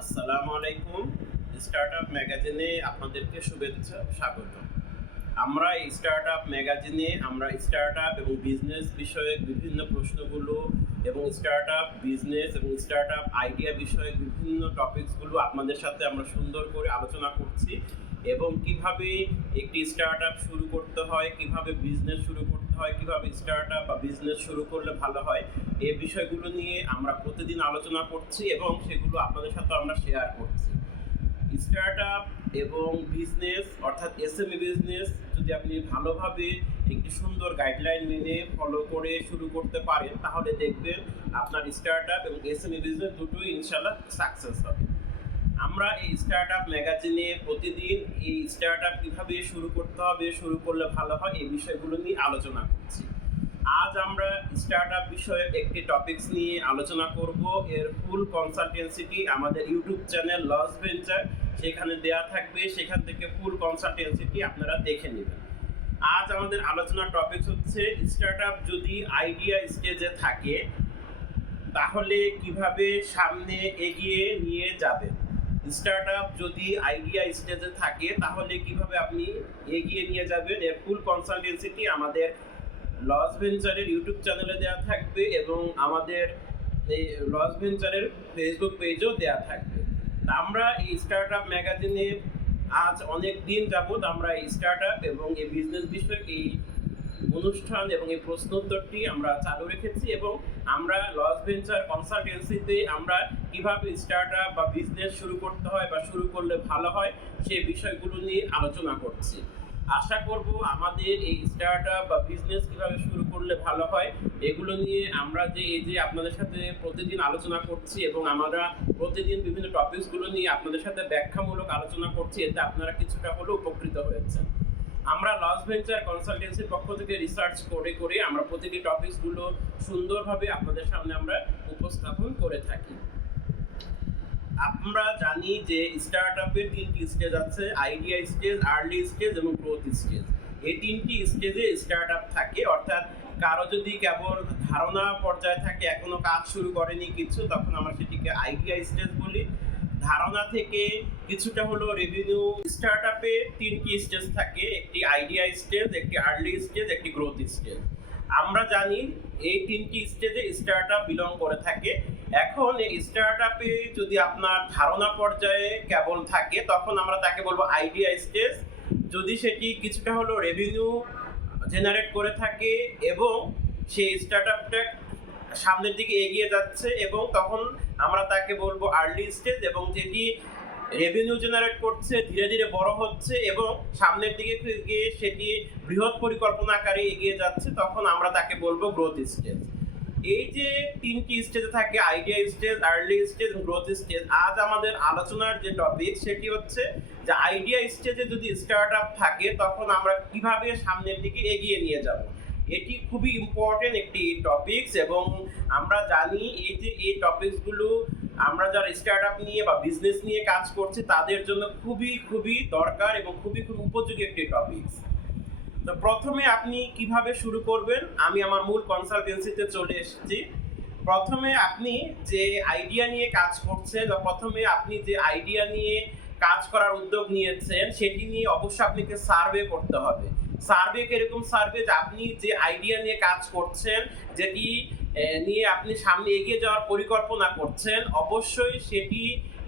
আসসালামু আলাইকুম। স্টার্টআপ ম্যাগাজিনে আপনাদেরকে শুভেচ্ছা স্বাগত আমরা এই স্টার্টআপ ম্যাগাজিনে আমরা স্টার্টআপ এবং বিজনেস বিষয়ক বিভিন্ন প্রশ্নগুলো এবং স্টার্টআপ বিজনেস এবং স্টার্টআপ আইডিয়া বিষয়ক বিভিন্ন টপিকসগুলো আপনাদের সাথে আমরা সুন্দর করে আলোচনা করছি এবং কীভাবে একটি স্টার্টআপ শুরু করতে হয়, কীভাবে বিজনেস শুরু হয়, কীভাবে স্টার্টআপ বা বিজনেস শুরু করলে ভালো হয় এই বিষয়গুলো নিয়ে আমরা প্রতিদিন আলোচনা করছি এবং সেগুলো আপনাদের সাথে আমরা শেয়ার করছি। স্টার্টআপ এবং বিজনেস অর্থাৎ এসএমই বিজনেস যদি আপনি ভালোভাবে একটি সুন্দর গাইডলাইন মেনে ফলো করে শুরু করতে পারেন, তাহলে দেখবেন আপনার স্টার্টআপ এবং এসএমই বিজনেস দুটোই ইনশাল্লাহ সাকসেস হবে। আমরা এই স্টার্টআপ ম্যাগাজিনে প্রতিদিন এই স্টার্টআপ কীভাবে শুরু করতে হবে, শুরু করলে ভালো হয়, এই বিষয়গুলো নিয়ে আলোচনা করছি। আজ আমরা স্টার্টআপ বিষয়ে একটি টপিকস নিয়ে আলোচনা করব। এর ফুল কনসালটেন্সিটি আমাদের ইউটিউব চ্যানেল লস ভেঞ্চার সেখানে দেয়া থাকবে। সেখান থেকে ফুল কনসালটেন্সিটি আপনারা দেখে নেবেন। আজ আমাদের আলোচনার টপিকস হচ্ছে স্টার্টআপ যদি আইডিয়া স্টেজে থাকে, তাহলে কীভাবে সামনে এগিয়ে নিয়ে যাবেন? স্টার্টআপ যদি আইডিয়া স্টেজে থাকে, তাহলে কীভাবে আপনি এগিয়ে নিয়ে যাবেন? এর ফুল কনসালটেন্সিটি আমাদের লস ভেঞ্চারের ইউটিউব চ্যানেলে দেওয়া থাকবে এবং আমাদের এই লস ভেঞ্চারের ফেসবুক পেজেও দেওয়া থাকবে। আমরা এই স্টার্টআপ ম্যাগাজিনে আজ অনেক দিন যাবত আমরা এই স্টার্টআপ এবং এই বিজনেস বিষয়ক এই অনুষ্ঠান এবং এই প্রশ্নোত্তরটি আমরা চালু রেখেছি এবং আমরা লস ভেঞ্চার কনসালটেন্সিতে আমরা কীভাবে স্টার্টআপ বা বিজনেস শুরু করতে হয় বা শুরু করলে ভালো হয় সেই বিষয়গুলো নিয়ে আলোচনা করছি। আশা করব আমাদের এই স্টার্টআপ বা বিজনেস কীভাবে শুরু করলে ভালো হয়, এগুলো নিয়ে আমরা যে এই যে আপনাদের সাথে প্রতিদিন আলোচনা করছি এবং আমরা প্রতিদিন বিভিন্ন টপিকসগুলো নিয়ে আপনাদের সাথে ব্যাখ্যামূলক আলোচনা করছি, এতে আপনারা কিছুটা হলেও উপকৃত হয়েছেন। আমরা লস ভেঞ্চার কনসালটেন্সির পক্ষ থেকে রিসার্চ করে করে আমরা প্রতিটি টপিকসগুলো সুন্দরভাবে আপনাদের সামনে আমরা উপস্থাপন করে থাকি। আমরা জানি যে স্টার্টআপের তিনটি স্টেজ আছে আইডিয়া স্টেজ আর্লি স্টেজ এবং গ্রোথ স্টেজ এই তিনটি স্টেজে স্টার্ট আপ থাকে, অর্থাৎ কারও যদি কেবল ধারণা পর্যায়ে থাকে, এখনও কাজ শুরু করেনি কিছু, তখন আমরা সেটিকে আইডিয়া স্টেজ বলি। ধারণা থেকে কিছুটা হলো রেভিনিউ স্টার্টআপে তিনটি স্টেজ থাকে। একটি আইডিয়া স্টেজ একটি আর্লি স্টেজ একটি গ্রোথ স্টেজ আমরা জানি এই তিনটি স্টেজে স্টার্টআপ বিলং করে থাকে। এখন এই স্টার্টআপে যদি আপনার ধারণা পর্যায়ে কেবল থাকে, তখন আমরা তাকে বলব আইডিয়া স্টেজ যদি সেটি কিছুটা হলো রেভিনিউ জেনারেট করে থাকে এবং সেই স্টার্টআপটা সামনের দিকে এগিয়ে যাচ্ছে এবং তখন আমরা তাকে বলব আর্লি স্টেজ এবং যেটি রেভিনিউ জেনারেট করছে, ধীরে ধীরে বড় হচ্ছে এবং সামনের দিকে গিয়ে সেটি বৃহৎ পরিকল্পনা আকারে এগিয়ে যাচ্ছে, তখন আমরা তাকে বলব গ্রোথ স্টেজ এই যে তিনটি স্টেজে থাকে idea stage early stage growth stage আজ আমাদের আলোচনার যে টপিক সেটি হচ্ছে যে আইডিয়া স্টেজে যদি স্টার্টআপ থাকে, তখন আমরা কীভাবে সামনের দিকে এগিয়ে নিয়ে যাব? এটি খুবই ইম্পর্টেন্ট একটি টপিকস এবং আমরা জানি এই যে এই টপিকসগুলো আমরা যারা স্টার্টআপ নিয়ে বা বিজনেস নিয়ে কাজ করছি, তাদের জন্য খুবই খুবই দরকার এবং খুবই খুব উপযোগী একটি টপিকস তো প্রথমে আপনি কীভাবে শুরু করবেন? আমি আমার মূল কনসালটেন্সিতে চলে এসেছি। প্রথমে আপনি যে আইডিয়া নিয়ে কাজ করছেন বা প্রথমে আপনি যে আইডিয়া নিয়ে কাজ করার উদ্যোগ নিয়েছেন, সেটি নিয়ে অবশ্যই আপনাকে সার্ভে করতে হবে। সার্ভে কীরকম সার্ভে যে আপনি যে আইডিয়া নিয়ে কাজ করছেন, যেটি নিয়ে আপনি সামনে এগিয়ে যাওয়ার পরিকল্পনা করছেন, অবশ্যই সেটি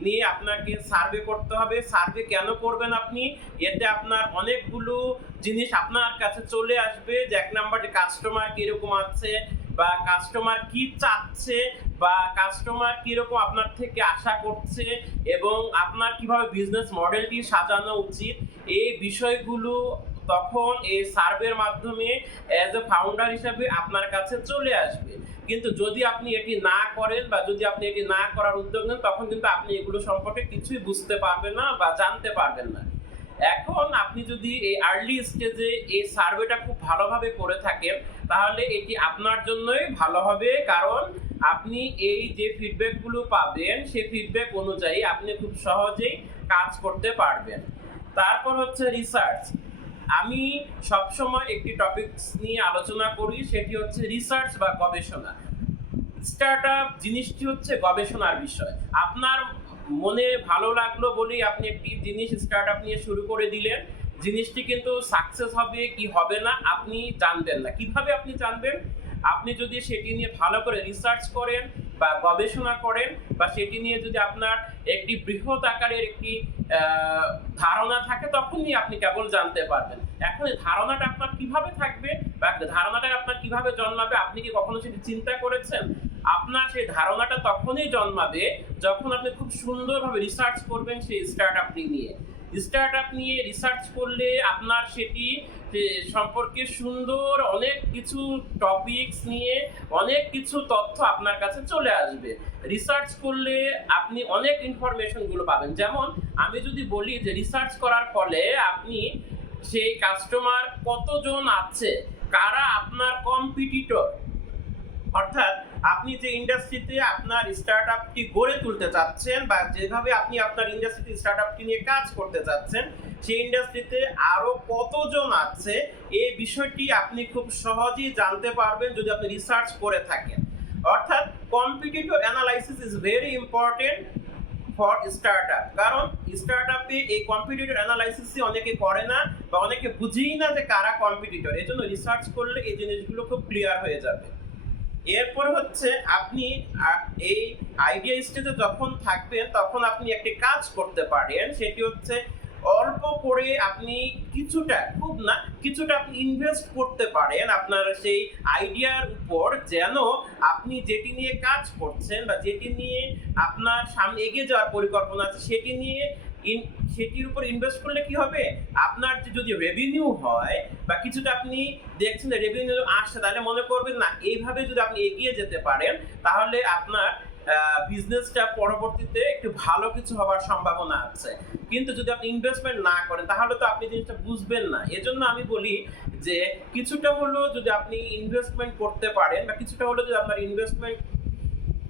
নিয়ে আপনাকে সার্ভে করতে হবে। সার্ভে কেন করবেন আপনি? এতে আপনার অনেকগুলো জিনিস আপনার কাছে চলে আসবে যে এক নাম্বার যে কাস্টমার কীরকম আছে বা কাস্টমার কি চাচ্ছে বা কাস্টমার কীরকম আপনার থেকে আশা করছে এবং আপনার কীভাবে বিজনেস মডেলটি সাজানো উচিত, এই বিষয়গুলো তখন এই সার্ভের মাধ্যমে অ্যাজ এ ফাউন্ডার হিসাবে আপনার কাছে চলে আসবে। কিন্তু যদি আপনি এটি না করেন বা যদি আপনি এটি না করার উদ্যোগ নেন, তখন কিন্তু আপনি এগুলো সম্পর্কে কিছুই বুঝতে পারবেন না বা জানতে পারবেন না। এখন আপনি যদি এই আর্লি স্টেজে এই সার্ভেটা খুব ভালোভাবে করে থাকেন, তাহলে এটি আপনার জন্যই ভালো হবে। কারণ আপনি এই যে ফিডব্যাকগুলো পাবেন, সেই ফিডব্যাক অনুযায়ী আপনি খুব সহজেই কাজ করতে পারবেন। তারপর হচ্ছে রিসার্চ আমি সবসময় একটি টপিক নিয়ে আলোচনা করি, সেটি হচ্ছে রিসার্চ বা গবেষণা। স্টার্ট আপ জিনিসটি হচ্ছে গবেষণার বিষয়। আপনার মনে ভালো লাগল বলেই আপনি একটি জিনিস স্টার্ট আপ নিয়ে শুরু করে দিলেন। জিনিসটি কিন্তু সাকসেস হবে কি হবে না, আপনি জানবেন না। কীভাবে আপনি জানবেন? আপনি যদি সেটি নিয়ে ভালো করে রিসার্চ করেন বা গবেষণা করেন বা সেটি নিয়ে যদি আপনার একটি বৃহৎ আকারের একটি ধারণা থাকে তখনই আপনি কেবল জানতে পারবেন। এখন এই ধারণাটা আপনার কীভাবে থাকবে বা ধারণাটা আপনার কীভাবে জন্মাবে, আপনি কি কখনো সেটি চিন্তা করেছেন? আপনার সেই ধারণাটা তখনই জন্মাবে যখন আপনি খুব সুন্দরভাবে রিসার্চ করবেন সেই স্টার্ট আপনি নিয়ে। স্টার্ট আপ নিয়ে রিসার্চ করলে আপনার সেটি সম্পর্কে সুন্দর অনেক কিছু টপিকস নিয়ে অনেক কিছু তথ্য আপনার কাছে চলে আসবে। রিসার্চ করলে আপনি অনেক ইনফরমেশনগুলো পাবেন। যেমন, আমি যদি বলি যে রিসার্চ করার ফলে আপনি সেই কাস্টমার কতজন আছে? কারা আপনার কম্পিটিটর অর্থাৎ আপনি যে ইন্ডাস্ট্রিতে আপনার স্টার্ট আপটি গড়ে তুলতে চাচ্ছেন বা যেভাবে আপনি আপনার ইন্ডাস্ট্রিতে স্টার্ট আপটি নিয়ে কাজ করতে চাচ্ছেন, সেই ইন্ডাস্ট্রিতে আরও কতজন আছে? এই বিষয়টি আপনি খুব সহজেই জানতে পারবেন যদি আপনি রিসার্চ করে থাকেন। অর্থাৎ competitive analysis is very important for startup কারণ স্টার্ট আপে এই কম্পিটিটর অ্যানালাইসিসই অনেকে করে না বা অনেকে বুঝেই না যে কারা কম্পিটিটর এই জন্য রিসার্চ করলে এই জিনিসগুলো খুব ক্লিয়ার হয়ে যাবে। এরপর হচ্ছে আপনি এই আইডিয়া স্টেজে যখন থাকবেন, তখন আপনি একটি কাজ করতে পারেন। সেটি হচ্ছে অল্প করে আপনি কিছুটা, খুব না, কিছুটা আপনি ইনভেস্ট করতে পারেন আপনার সেই আইডিয়ার উপর, যেন আপনি যেটি নিয়ে কাজ করছেন বা যেটি নিয়ে আপনার সামনে এগিয়ে যাওয়ার পরিকল্পনা আছে, সেটি নিয়ে ইন সেটির উপর ইনভেস্ট করলে কি হবে? আপনার যে যদি রেভিনিউ হয় বা কিছুটা আপনি দেখছেন রেভিনিউ আসছে, তাহলে মনে করবেন না, এইভাবে যদি আপনি এগিয়ে যেতে পারেন, তাহলে আপনার বিজনেসটা পরবর্তীতে একটু ভালো কিছু হওয়ার সম্ভাবনা আছে। কিন্তু যদি আপনি ইনভেস্টমেন্ট না করেন, তাহলে তো আপনি জিনিসটা বুঝবেন না। এজন্য আমি বলি যে কিছুটা হলেও যদি আপনি ইনভেস্টমেন্ট করতে পারেন বা কিছুটা হলেও যদি আপনার ইনভেস্টমেন্ট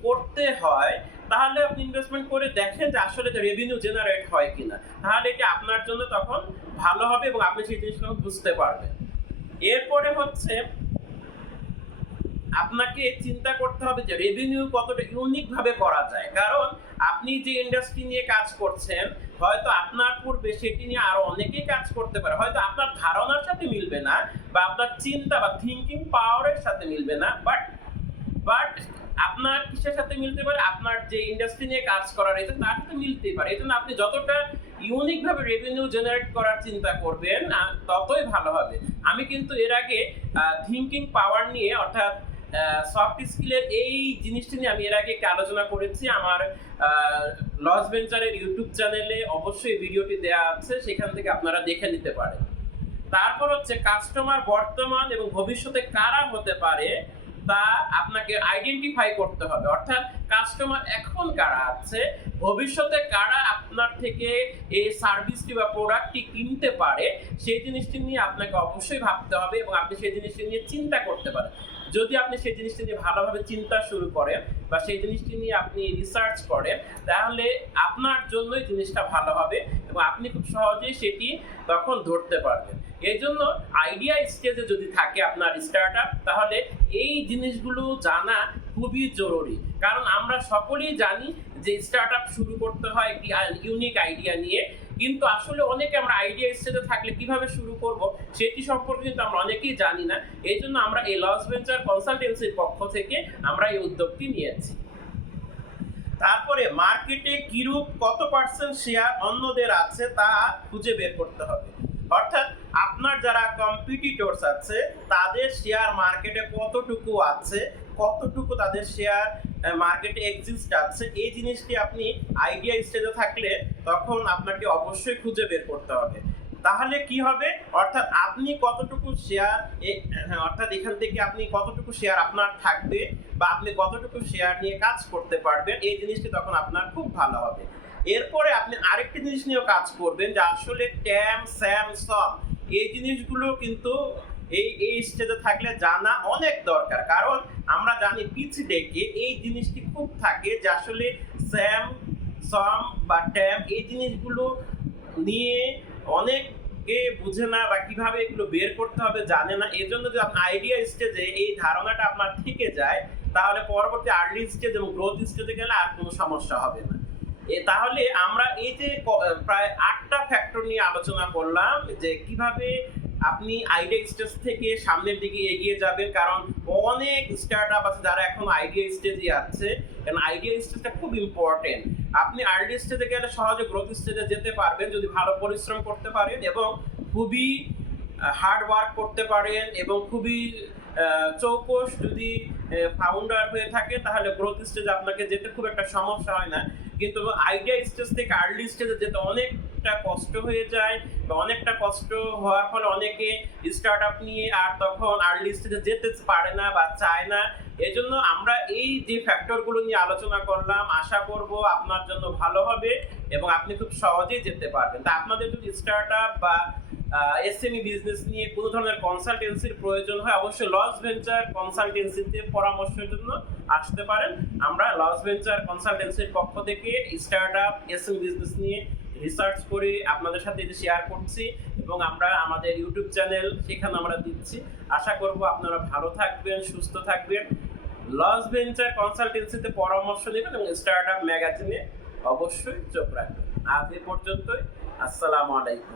করতে হয়, তাহলে আপনি ইনভেস্টমেন্ট করে দেখেন যে আসলে রেভিনিউ জেনারেট হয় কিনা। তাহলে এটা আপনার জন্য তখন ভালো হবে এবং আপনি সেই জিনিসটা বুঝতে পারবেন। এরপরে হচ্ছে, আপনাকে চিন্তা করতে হবে যে রেভিনিউ কতটা ইউনিক ভাবে করা যায়। কারণ আপনি যে ইন্ডাস্ট্রি নিয়ে কাজ করছেন, হয়তো আপনার পূর্বে সেটি নিয়ে আরও অনেকেই কাজ করতে পারে। হয়তো আপনার ধারণার সাথে মিলবে না বা আপনার চিন্তা বা থিঙ্কিং পাওয়ারের সাথে মিলবে না বাট বাট আপনার কিসের সাথে মিলতে পারে? আপনার যে ইন্ডাস্ট্রি নিয়ে কাজ করার রয়েছে তার সাথে মিলতেই পারে। এই জন্য আপনি যতটা ইউনিক ভাবে রেভিনিউ জেনারেট করার চিন্তা করবেন ততই ভালো হবে। আমি কিন্তু এর আগে থিঙ্কিং পাওয়ার নিয়ে, অর্থাৎ সফট স্কিলের এই জিনিসটি নিয়ে আমি এর আগে একটা আলোচনা করেছি। আমার লস ভেঞ্চারের ইউটিউব চ্যানেলে অবশ্যই ভিডিওটি দেওয়া আছে। সেখান থেকে আপনারা দেখে নিতে পারেন। তারপর হচ্ছে কাস্টমার বর্তমান এবং ভবিষ্যতে কারা হতে পারে তা আপনাকে আইডেন্টিফাই করতে হবে। অর্থাৎ কাস্টমার এখন কারা আছে, ভবিষ্যতে কারা আপনার থেকে এই সার্ভিসটি বা প্রোডাক্টটি কিনতে পারে, সেই জিনিসটি নিয়ে আপনাকে অবশ্যই ভাবতে হবে এবং আপনি সেই জিনিসটি নিয়ে চিন্তা করতে পারেন। যদি আপনি সেই জিনিসটি নিয়ে ভালোভাবে চিন্তা শুরু করেন বা সেই জিনিসটি নিয়ে আপনি রিসার্চ করেন, তাহলে আপনার জন্যই জিনিসটা ভালো হবে এবং আপনি খুব সহজেই সেটি তখন ধরতে পারবেন। এই জন্য আইডিয়া স্টেজে যদি থাকে আপনার স্টার্ট তাহলে এই জিনিসগুলো জানা খুবই জরুরি। কারণ আমরা সকলেই জানি যে স্টার্ট আপ শুরু করতে হয় একটি ইউনিক আইডিয়া নিয়ে। কিন্তু আসলে অনেকে আমরা আইডিয়া স্টেজে থাকলে কীভাবে শুরু করব সেটি সম্পর্কে কিন্তু আমরা অনেকেই জানি না। এই জন্য আমরা এই লস ভেঞ্চার কনসালটেন্সির পক্ষ থেকে আমরা এই উদ্যোগটি নিয়েছি। তারপরে মার্কেটে কিরূপ কত পার্সেন্ট শেয়ার অন্যদের আছে তা খুঁজে বের করতে হবে। অর্থাৎ আপনার যারা কম্পিটিটরস আছে, তাদের শেয়ার মার্কেটে কতটুকু আছে, কতটুকু তাদের শেয়ার মার্কেটে এক্সিস্ট আছে, এই জিনিসটি আপনি আইডিয়া স্টেজে থাকলে তখন আপনাকে অবশ্যই খুঁজে বের করতে হবে। তাহলে কি হবে? অর্থাৎ আপনি কতটুকু শেয়ার অর্থাৎ এখান থেকে আপনি কতটুকু শেয়ার আপনার থাকবে বা আপনি কতটুকু শেয়ার নিয়ে কাজ করতে পারবেন, এই জিনিসটি তখন আপনার খুব ভালো হবে। এরপরে আপনি আরেকটি জিনিস নিয়েও কাজ করবেন, যে আসলে ট্যাম স্যাম সম এই জিনিসগুলো কিন্তু এই এই স্টেজে থাকলে জানা অনেক দরকার। কারণ আমরা জানি পিচ ডেকে এই জিনিসটি খুব থাকে যে আসলে স্যাম সম বা ট্যাম এই জিনিসগুলো নিয়ে অনেকে বুঝে না বা কীভাবে এগুলো বের করতে হবে জানে না। এই জন্য যদি আইডিয়া স্টেজে এই ধারণাটা আপনার থেকে যায়, তাহলে পরবর্তী আর্লি স্টেজ এবং গ্রোথ স্টেজে গেলে আর কোনো সমস্যা হবে না। তাহলে আমরা এই যে প্রায় আটটা ফ্যাক্টর নিয়ে আলোচনা করলাম যে কীভাবে আপনি আইডিয়া স্টেজ থেকে সামনের দিকে এগিয়ে যাবেন, কারণ অনেক স্টার্ট আপ আছে যারা এখন আইডিয়া স্টেজে আছে কারণ আইডিয়া স্টেজটা খুব ইম্পর্টেন্ট আপনি আর্লি স্টেজে গেলে সহজে গ্রোথ স্টেজে যেতে পারবেন যদি ভালো পরিশ্রম করতে পারেন এবং খুবই হার্ড ওয়ার্ক করতে পারেন এবং খুবই চৌকস যদি ফাউন্ডার হয়ে থাকে তাহলে গ্রোথ স্টেজ আপনাকে যেতে খুব একটা সমস্যা হয় না। কিন্তু আইডিয়া স্টেজ থেকে আর্লি স্টেজে যেতে অনেকটা কষ্ট হয়ে যায় বা অনেকটা কষ্ট হওয়ার ফলে অনেকে স্টার্ট আপ নিয়ে আর তখন আর্লি স্টেজে যেতে পারে না বা চায় না। এজন্য আমরা এই যে ফ্যাক্টরগুলো নিয়ে আলোচনা করলাম, আশা করব আপনার জন্য ভালো হবে এবং আপনি খুব সহজেই যেতে পারবেন। তা আপনাদের যদি স্টার্ট বা এসএমই বিজনেস নিয়ে কোনো ধরনের কনসালটেন্সির প্রয়োজন হয়, অবশ্যই লস ভেঞ্চার কনসালটেন্সিতে পরামর্শের জন্য আসতে পারেন। আমরা লস ভেঞ্চার কনসালটেন্সির পক্ষ থেকে স্টার্ট আপ এসএমই বিজনেস নিয়ে রিসার্চ করে আপনাদের সাথে এটা শেয়ার করছি এবং আমরা আমাদের ইউটিউব চ্যানেল সেখানে আমরা দিচ্ছি। আশা করব আপনারা ভালো থাকবেন, সুস্থ থাকবেন। লস ভেঞ্চার কনসালটেন্সিতে পরামর্শ নেবেন এবং স্টার্ট আপ ম্যাগাজিনে অবশ্যই চোখ রাখবেন। আজ এ পর্যন্তই। আসসালামু আলাইকুম।